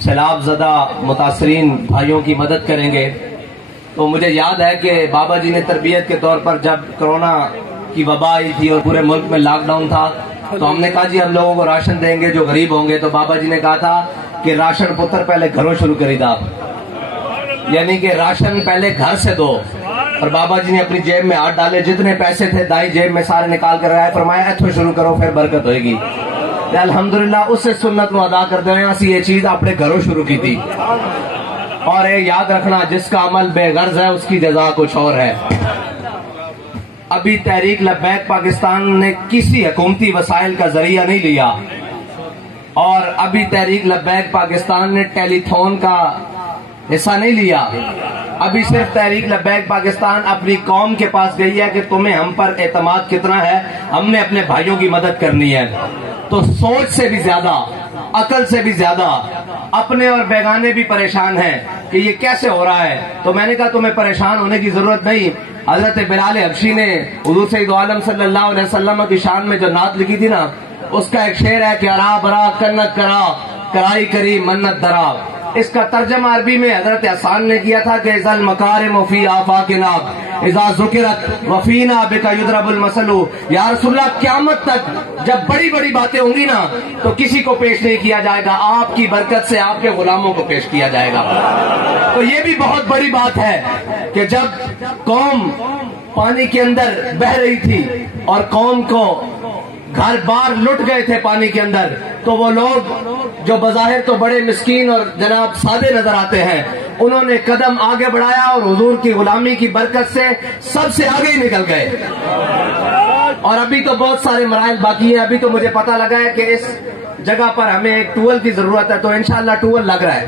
سیلاب زدہ متاثرین بھائیوں کی مدد کریں گے۔ تو مجھے یاد ہے کہ بابا جی نے تربیت کے طور پر جب کرونا کی وبا آئی تھی اور پورے ملک میں لاک ڈاؤن تھا تو ہم نے کہا جی ہم لوگوں کو راشن دیں گے جو غریب ہوں گے، تو بابا جی نے کہا تھا کہ راشن پتر پہلے گھروں شروع کری دا، یعنی کہ راشن پہلے گھر سے دو۔ اور بابا جی نے اپنی جیب میں ہاتھ ڈالے، جتنے پیسے تھے دائی جیب میں سارے نکال کر رہا ہے، فرمایا ایتھوں شروع کرو پھر برکت ہوئے گی۔ الحمدللہ اس سے سنت نو ادا کر دیں، اسی یہ چیز اپنے گھروں شروع کی تھی۔ اور یہ یاد رکھنا جس کا عمل بے غرض ہے اس کی جزا کچھ اور ہے۔ ابھی تحریک لبیک پاکستان نے کسی حکومتی وسائل کا ذریعہ نہیں لیا، اور ابھی تحریک لبیک پاکستان نے ٹیلی تھون کا حصہ نہیں لیا۔ ابھی صرف تحریک لبیک پاکستان اپنی قوم کے پاس گئی ہے کہ تمہیں ہم پر اعتماد کتنا ہے، ہم نے اپنے بھائیوں کی مدد کرنی ہے۔ تو سوچ سے بھی زیادہ، عقل سے بھی زیادہ اپنے اور بیگانے بھی پریشان ہیں کہ یہ کیسے ہو رہا ہے۔ تو میں نے کہا تمہیں پریشان ہونے کی ضرورت نہیں۔ حضرت بلال حبشی نے حضور سید عالم صلی اللہ علیہ وسلم کی شان میں جو نعت لکھی تھی نا، اس کا ایک شعر ہے کہ ارا برا کنت کرا کرائی کری منت درا۔ اس کا ترجمہ عربی میں حضرت حسان نے کیا تھا کہ اذا المکارم فی آفاقنا اذا ذکرت وفینا بک یضرب المثل۔ یا رسول اللہ قیامت تک جب بڑی بڑی باتیں ہوں گی نا تو کسی کو پیش نہیں کیا جائے گا، آپ کی برکت سے آپ کے غلاموں کو پیش کیا جائے گا۔ تو یہ بھی بہت بڑی بات ہے کہ جب قوم پانی کے اندر بہ رہی تھی اور قوم کو گھر بار لٹ گئے تھے پانی کے اندر، تو وہ لوگ جو بظاہر تو بڑے مسکین اور جناب سادے نظر آتے ہیں، انہوں نے قدم آگے بڑھایا اور حضور کی غلامی کی برکت سے سب سے آگے ہی نکل گئے۔ اور ابھی تو بہت سارے مراحل باقی ہیں۔ ابھی تو مجھے پتا لگا ہے کہ اس جگہ پر ہمیں ایک ٹویل کی ضرورت ہے، تو انشاءاللہ ٹویل لگ رہا ہے۔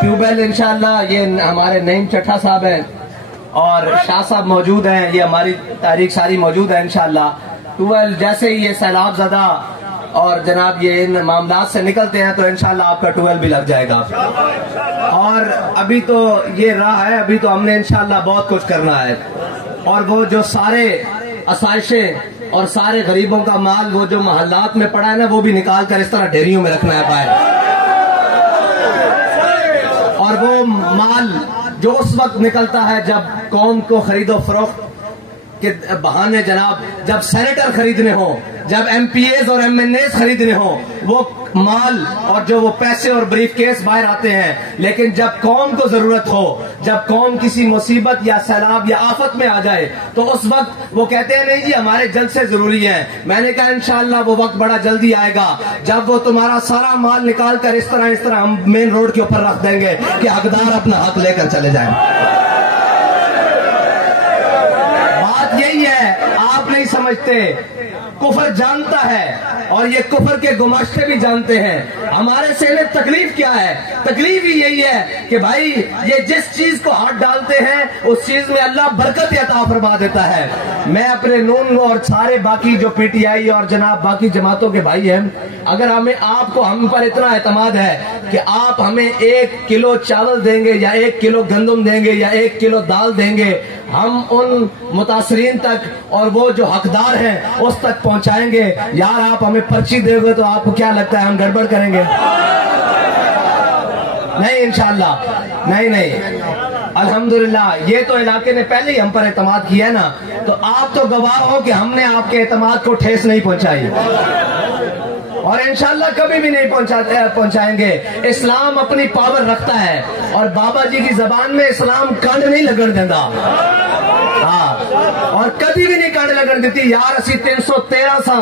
ٹیوبویل انشاءاللہ یہ ہمارے نعیم چٹھا صاحب ہیں اور شاہ صاحب موجود ہیں، یہ ہماری تحریک ساری موجود ہے انشاءاللہ۔ ٹیوبویل جیسے ہی یہ سیلاب زدہ اور جناب یہ ان معاملات سے نکلتے ہیں تو انشاءاللہ آپ کا ٹیوبویل بھی لگ جائے گا۔ اور ابھی تو یہ راہ ہے، ابھی تو ہم نے انشاءاللہ بہت کچھ کرنا ہے، اور وہ جو سارے آسائشیں اور سارے غریبوں کا مال وہ جو محلات میں پڑا ہے نا، وہ بھی نکال کر اس طرح ڈھیریوں میں رکھنا ہے باہر۔ اور وہ مال جو اس وقت نکلتا ہے جب قوم کو خرید و فروخت کے بہانے جناب جب سینیٹر خریدنے ہوں، جب ایم پی ایز اور ایم این ایز خریدنے ہوں، وہ مال اور جو وہ پیسے اور بریف کیس باہر آتے ہیں۔ لیکن جب قوم کو ضرورت ہو، جب قوم کسی مصیبت یا سیلاب یا آفت میں آ جائے تو اس وقت وہ کہتے ہیں نہیں جی ہمارے جلد سے ضروری ہے۔ میں نے کہا انشاءاللہ وہ وقت بڑا جلدی آئے گا جب وہ تمہارا سارا مال نکال کر اس طرح ہم مین روڈ کے اوپر رکھ دیں گے کہ حقدار اپنا حق لے کر چلے جائیں۔ بات یہی ہے، آپ نہیں سمجھتے، کفر جانتا ہے اور یہ کفر کے گماشتے بھی جانتے ہیں۔ ہمارے سے انہیں تکلیف کیا ہے؟ تکلیف ہی یہی ہے کہ بھائی یہ جس چیز کو ہاتھ ڈالتے ہیں اس چیز میں اللہ برکت عطا فرما دیتا ہے۔ میں اپنے نون اور سارے باقی جو پی ٹی آئی اور جناب باقی جماعتوں کے بھائی ہیں، اگر ہم پر اتنا اعتماد ہے کہ آپ ہمیں 1 کلو چاول دیں گے یا 1 کلو گندم دیں گے یا 1 کلو دال دیں گے، ہم ان متاثرین تک اور وہ جو حقدار ہیں اس تک پہنچائیں گے۔ یار آپ ہمیں پرچی دے گے تو آپ کو کیا لگتا ہے ہم گڑبڑ کریں گے؟ نہیں انشاءاللہ، نہیں۔ الحمدللہ یہ تو علاقے نے پہلے ہی ہم پر اعتماد کیا ہے نا، تو آپ تو گواہ ہو کہ ہم نے آپ کے اعتماد کو ٹھیس نہیں پہنچائی اور انشاءاللہ کبھی بھی نہیں پہنچائیں گے۔ اسلام اپنی پاور رکھتا ہے اور بابا جی کی زبان میں اسلام کانڈ نہیں لگن دینا، اور کبھی بھی نہیں کانڈ لگن دیتی۔ یار اسی 313 سا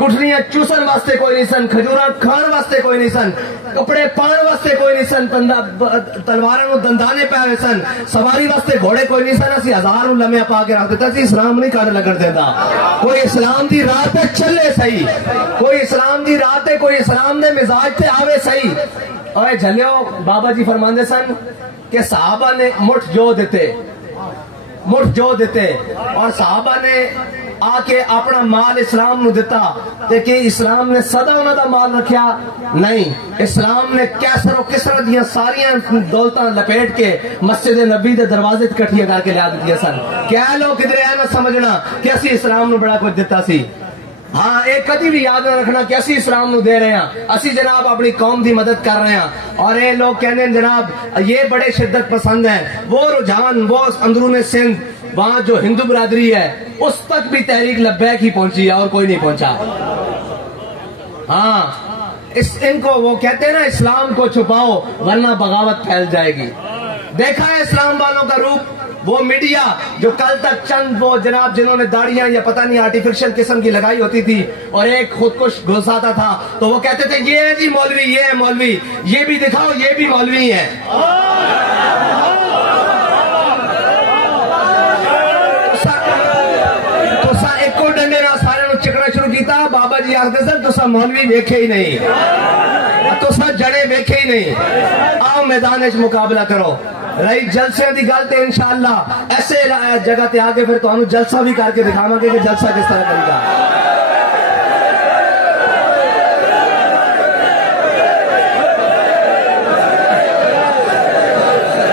گٹھنیاں چوسن واسطے کوئی نہیں سن، کھجوراں کھان واسطے کوئی نہیں سن، کپڑے پان واسطے کوئی نہیں سن، تلواراں نو دندانے پے ہوئے سن، سواری واسطے گھوڑے کوئی نہیں سن، اسی ہزار لمحے پا کے رکھ دیتا سی۔ اسلام نہیں کانڈ لگن دیتا۔ کوئی اسلام دی راہ تے چلے صحیح، کوئی اسلام دی راہ تے کوئی اسلام دے مزاج تے آوے صحیح۔ اوے جھلیو بابا جی فرماندے سن کہ صحابہ نے مٹھ جو دیتے اور صحابہ نے آ کے اپنا مال اسلام نو دیتا تے کہ اسلام نے سدا انہاں دا مال رکھیا نہیں. اسلام نے کیسر و کسر دیاں ساریاں دولتاں لپیٹ کے مسجد نبی دے دروازے کٹھیاں کر کے لیا دتیاں سن. کیا لوگ کدھر اے نہ سمجھنا کہ اسی اسلام نو بڑا کچھ دیتا سی. ہاں ایک کدی بھی یاد نہ رکھنا کہ اسی اسلام نو دے رہے ہیں, اسی جناب اپنی قوم دی مدد کر رہے ہیں. اور یہ لوگ کہنے ہیں جناب یہ بڑے شدت پسند ہیں. وہ رجحان وہ اندرون سندھ وہاں جو ہندو برادری ہے اس تک بھی تحریک لبیک ہی پہنچی ہے اور کوئی نہیں پہنچا. ہاں ان کو وہ کہتے ہیں نا اسلام کو چھپاؤ ورنہ بغاوت پھیل جائے گی. دیکھا ہے اسلام والوں کا روپ. وہ میڈیا جو کل تک چند وہ جناب جنہوں نے داڑیاں یا پتہ نہیں آرٹیفیشل قسم کی لگائی ہوتی تھی اور ایک خودکش گھساتا تھا تو وہ کہتے تھے یہ ہے جی مولوی, یہ ہے مولوی, یہ بھی دکھاؤ یہ بھی مولوی ہے. ایک کو ڈنڈے نہ سارے نو چکنا شروع کیتا. بابا جی آخر سر تسا مولوی ویکھے ہی نہیں, تسا جڑے ویکھے ہی نہیں. آؤ میدان وچ مقابلہ کرو. رہی جلسے دی گل تے انشاءاللہ ایسے جگہ تے آگے پھر تانوں جلسہ بھی کر کے دکھاواں گے کہ جلسہ کس طرح کرے گا.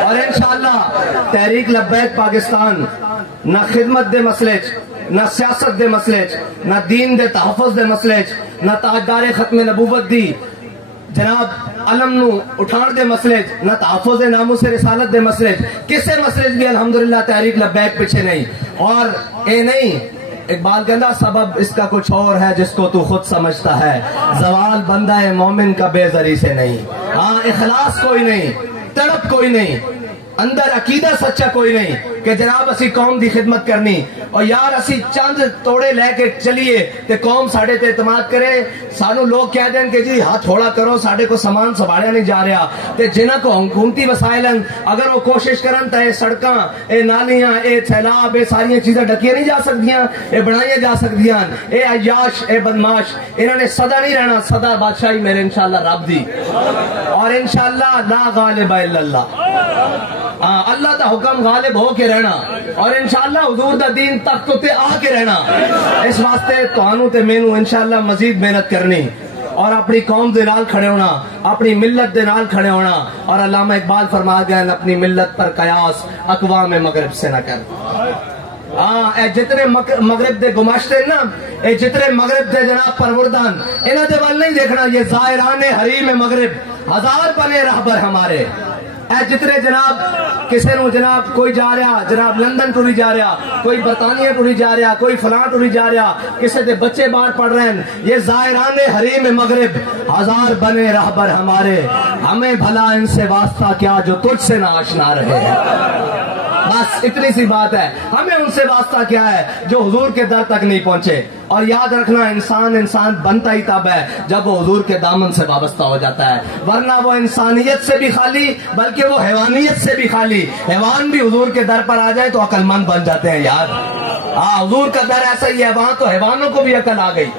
اور انشاءاللہ تحریک لبیک پاکستان نہ خدمت دے مسئلے نہ سیاست دے مسئلے نہ دین دے تحفظ دے مسئلے نہ تاجدار ختم نبوت دی جناب علم نو اٹھان دے مسئلے نہ تحفظ ناموس رسالت دے مسئلے کسے مسئلے بھی الحمدللہ تحریک لبیک پیچھے نہیں. اور اے نہیں اقبال کہنا سبب اس کا کچھ اور ہے جس کو تو خود سمجھتا ہے, زوال بندہ مومن کا بے ذری سے نہیں. ہاں اخلاص کوئی نہیں, تڑپ کوئی نہیں, اندر عقیدہ سچا کوئی نہیں کہ جناب اسی قوم دی خدمت کرنی اور یار اسی چند توڑے لے کے چلیے تے قوم ساڑھے تے اعتماد کرے. سانو لوگ کہہ دیں کہ جی ہاتھ تھوڑا کرو ساڑھے کو سامان سنبھالیا نہیں جا رہا تے جنہ کو حکومتی وسائل ہیں اگر وہ کوشش کرن تے سڑکاں اے نالیاں اے سیلاب اے ساری چیزیں ڈکیاں نہیں جا سکدیاں, اے بنائیاں جا سکدیاں. اے عیاش اے بدماش انہوں نے صدا نہیں رہنا, صدا بادشاہی میرے انشاءاللہ رب دی. اور انشاءاللہ لا غالب الا اللہ, اللہ دا حکم غالب ہو کے رہنا اور انشاءاللہ حضور دا دین تخت تے آ کے رہنا. اس واسطے تانوں تے مینوں انشاءاللہ مزید محنت کرنی اور اپنی قوم دے نال کھڑے ہونا, اپنی ملت دے نال کھڑے ہونا. اور علامہ اقبال فرما گئے اپنی ملت پر قیاس اقوام مغرب سے نہ کر. ہاں اے جتنے مغرب دے گماشتے نا, اے جتنے مغرب دے جناب پروردان انہاں دے وال نہیں دیکھنا. یہ زائران حریم مغرب ہزار بنے رہبر ہمارے. اے جتنے جناب کسے نو جناب کوئی جا رہا جناب لندن ٹوری جا رہا, کوئی برطانیہ ٹوری جا رہا, کوئی فلاں ٹوری جا رہا, کسے دے بچے باہر پڑھ رہے ہیں. یہ زائران حریم مغرب ہزار بنے رہبر ہمارے, ہمیں بھلا ان سے واسطہ کیا جو تجھ سے نہ آشنا رہے ہیں. بس اتنی سی بات ہے, ہمیں ان سے واسطہ کیا ہے جو حضور کے در تک نہیں پہنچے. اور یاد رکھنا انسان بنتا ہی تب ہے جب وہ حضور کے دامن سے وابستہ ہو جاتا ہے, ورنہ وہ انسانیت سے بھی خالی بلکہ وہ حیوانیت سے بھی خالی. حیوان بھی حضور کے در پر آ جائے تو عقل مند بن جاتے ہیں یار. ہاں حضور کا در ایسا ہی ہے, وہاں تو حیوانوں کو بھی عقل آ گئی.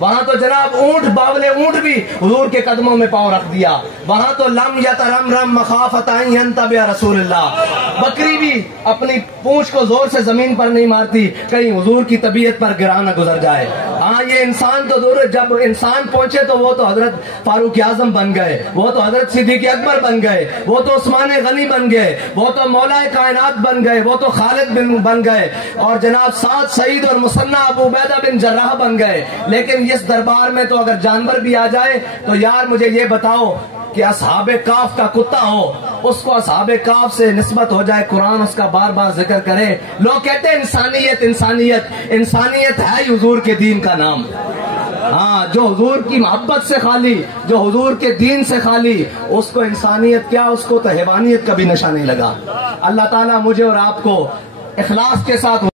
وہاں تو جناب اونٹ باولے اونٹ بھی حضور کے قدموں میں پاؤں رکھ دیا. وہاں تو لم یترمرم مخافت ان ینتبع رسول اللہ, بکری بھی اپنی پونچھ کو زور سے زمین پر نہیں مارتی کہیں حضور کی طبیعت پر گرا نہ گزر جائے. ہاں یہ انسان تو دور, جب انسان پہنچے تو وہ تو حضرت فاروق اعظم بن گئے, وہ تو حضرت صدیق اکبر بن گئے, وہ تو عثمان غنی بن گئے, وہ تو مولا کائنات بن گئے, وہ تو خالد بن گئے, اور جناب سعد سعید اور مثنى ابو عبیدہ بن جراح بن گئے. لیکن اس دربار میں تو اگر جانور بھی آ جائے تو یار مجھے یہ بتاؤ کہ اصحاب کاف کا کتا ہو, اس کو اصحاب کاف سے نسبت ہو جائے, قرآن اس کا بار بار ذکر کرے. لوگ کہتے ہیں انسانیت انسانیت, انسانیت ہے ہی حضور کے دین کا نام. ہاں جو حضور کی محبت سے خالی, جو حضور کے دین سے خالی, اس کو انسانیت کیا, اس کو تو حیوانیت کا بھی نشہ نہیں لگا. اللہ تعالیٰ مجھے اور آپ کو اخلاص کے ساتھ